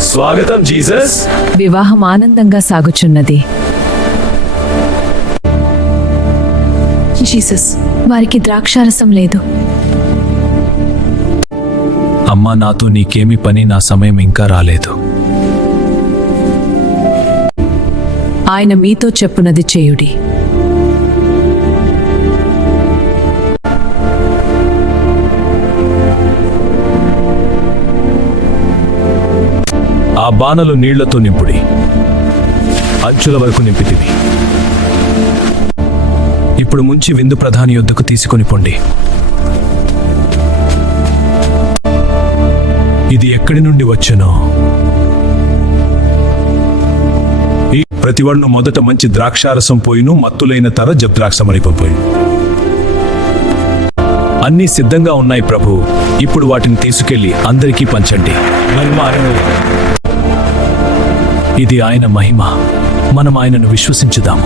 స్వాగతం జీసస్. వివాహం ఆనందంగా సాగుచున్నది. జీసస్, వారికి ద్రాక్షారసం లేదు. అమ్మా, నాతో నీకేమి పని? నా సమయం ఇంకా రాలేదు. ఆయన మీతో చెప్పునది చేయుడి. ఆ బాణలు నీళ్లతో నింపుడి. అంచుల వరకు నింపితివి. ఇప్పుడు ముంచి విందు ప్రధాని యొద్దకు తీసుకొని పొండి. ఇది ఎక్కడి నుండి వచ్చెనో? ఈ ప్రతివాడును మొదట మంచి ద్రాక్షారసం పోయిను, మత్తులైన తర జబ్ద్రాక్షమరిపోయి. అన్నీ సిద్ధంగా ఉన్నాయి ప్రభు. ఇప్పుడు వాటిని తీసుకెళ్లి అందరికీ పంచండి. ఇది ఆయన మహిమ. మనం ఆయనను విశ్వసించుదాము.